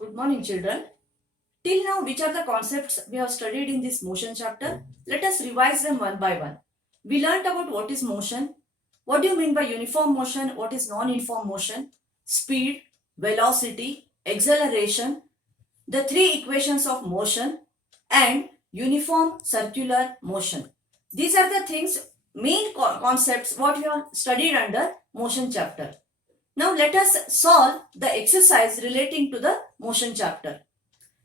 Good morning, children. Till now, which are the concepts we have studied in this motion chapter? Let us revise them one by one. We learnt about what is motion, what do you mean by uniform motion, what is non-uniform motion, speed, velocity, acceleration, the three equations of motion, and uniform circular motion. These are the things, main concepts what we have studied under motion chapter. Now let us solve the exercise relating to the motion chapter.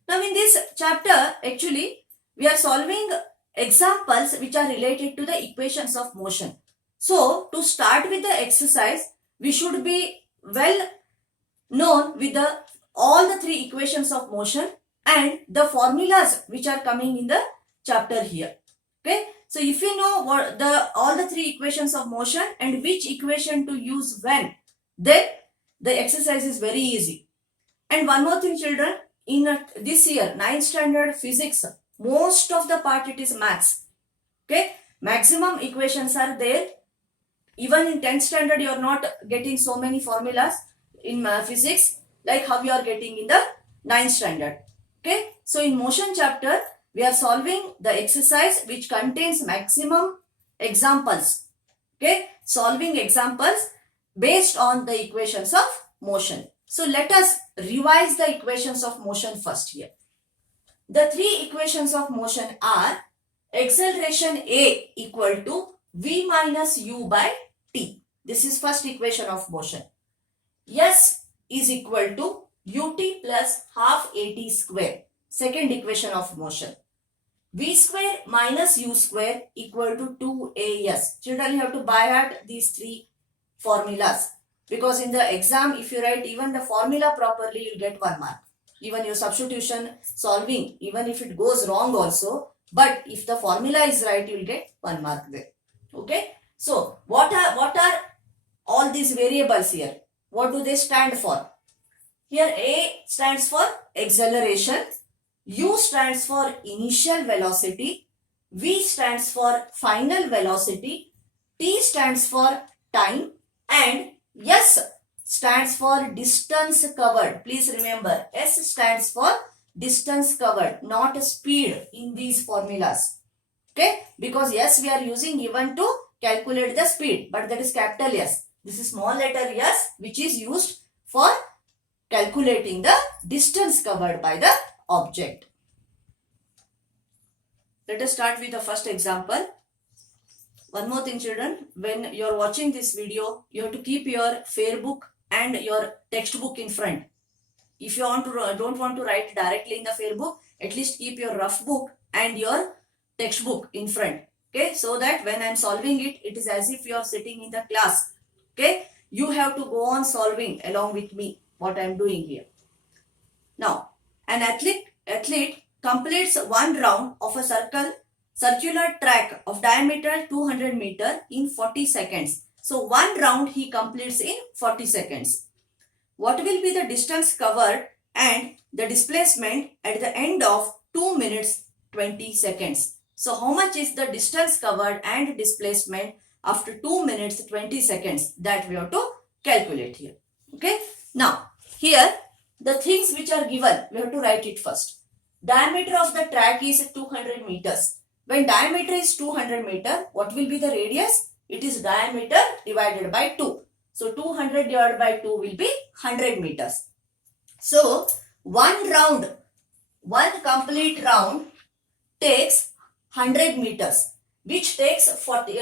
Now in this chapter, actually, we are solving examples which are related to the equations of motion. So to start with the exercise, we should be well known with all the three equations of motion and the formulas which are coming in the chapter here. Okay. So if you know what all the three equations of motion and which equation to use when, then the exercise is very easy. And one more thing, children, in this year 9th standard physics, most of the part it is maths. Okay, maximum equations are there. Even in 10th standard you are not getting so many formulas in physics like how you are getting in the 9th standard. Okay, so in motion chapter we are solving the exercise which contains maximum examples. Okay, solving examples based on the equations of motion. So let us revise the equations of motion first here. The three equations of motion are acceleration A equal to V minus U by T. This is first equation of motion. S is equal to ut plus half at square. Second equation of motion. V square minus U square equal to 2as. Children, you have to by heart these three formulas. Because in the exam, if you write even the formula properly, you'll get 1 mark. Even your substitution solving, even if it goes wrong also, but if the formula is right, you'll get 1 mark there. Okay. So, what are all these variables here? What do they stand for? Here A stands for acceleration, U stands for initial velocity, V stands for final velocity, T stands for time, and S stands for distance covered. Please remember, S stands for distance covered, not speed in these formulas. Okay, because S we are using even to calculate the speed, but that is capital S. This is small letter S which is used for calculating the distance covered by the object. Let us start with the first example. One more thing, children, when you are watching this video, you have to keep your fair book and your textbook in front. If you don't want to write directly in the fair book, at least keep your rough book and your textbook in front. Okay, so that when I am solving it, it is as if you are sitting in the class. Okay, you have to go on solving along with me what I am doing here. Now, an athlete completes one round of a circular track of diameter 200 meter in 40 seconds. So one round he completes in 40 seconds. What will be the distance covered and the displacement at the end of 2 minutes 20 seconds? So how much is the distance covered and displacement after 2 minutes 20 seconds? That we have to calculate here. Okay. Now here the things which are given, we have to write it first. Diameter of the track is 200 meters. When diameter is 200 meter, what will be the radius? It is diameter divided by 2. So 200 divided by 2 will be 100 meters. So one complete round takes 100 meters, which takes 40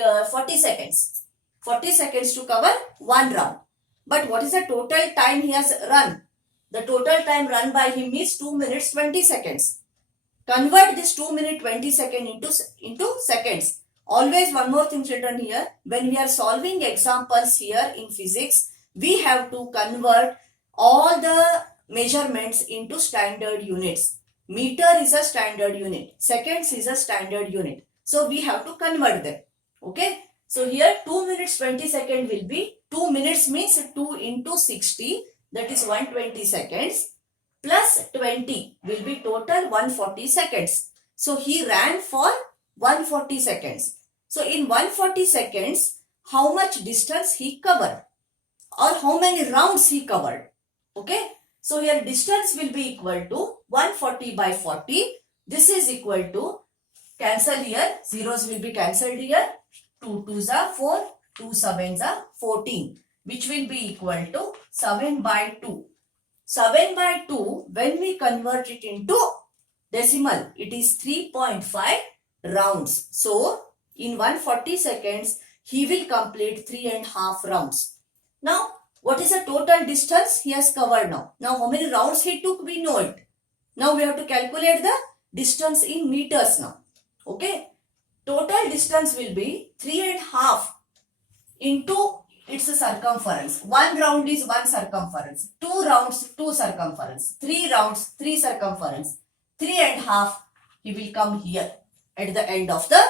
seconds. 40 seconds to cover one round. But what is the total time he has run? The total time run by him is 2 minutes 20 seconds. Convert this 2 minute 20 second into seconds. Always one more thing, children, here. When we are solving examples here in physics, we have to convert all the measurements into standard units. Meter is a standard unit. Seconds is a standard unit. So we have to convert them. Okay. So here 2 minutes 20 second will be 2 minutes means 2 into 60. That is 120 seconds. Plus 20 will be total 140 seconds. So he ran for 140 seconds. So in 140 seconds, how much distance he covered or how many rounds he covered? Okay. So here distance will be equal to 140 by 40. This is equal to, cancel here, zeros will be cancelled here. 2 2s are 4, 2 7s are 14, which will be equal to 7 by 2. 7 by 2, when we convert it into decimal, it is 3.5 rounds. So, in 140 seconds, he will complete 3.5 rounds. Now, what is the total distance he has covered now? Now, how many rounds he took, we know it. Now, we have to calculate the distance in meters now. Okay. Total distance will be 3.5 into its circumference. 1 round is 1 circumference. 2 rounds, 2 circumference. 3 rounds, 3 circumference. 3.5, he will come here at the end of the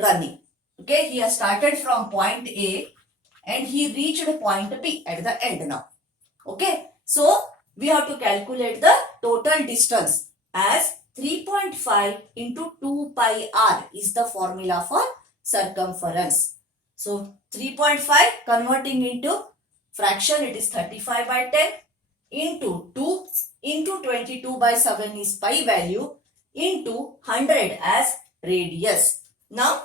running. Okay, he has started from point A and he reached point B at the end now. Okay, so we have to calculate the total distance as 3.5 into 2 pi r is the formula for circumference. So 3.5 converting into fraction, it is 35 by 10 into 2 into 22 by 7 is pi value into 100 as radius. Now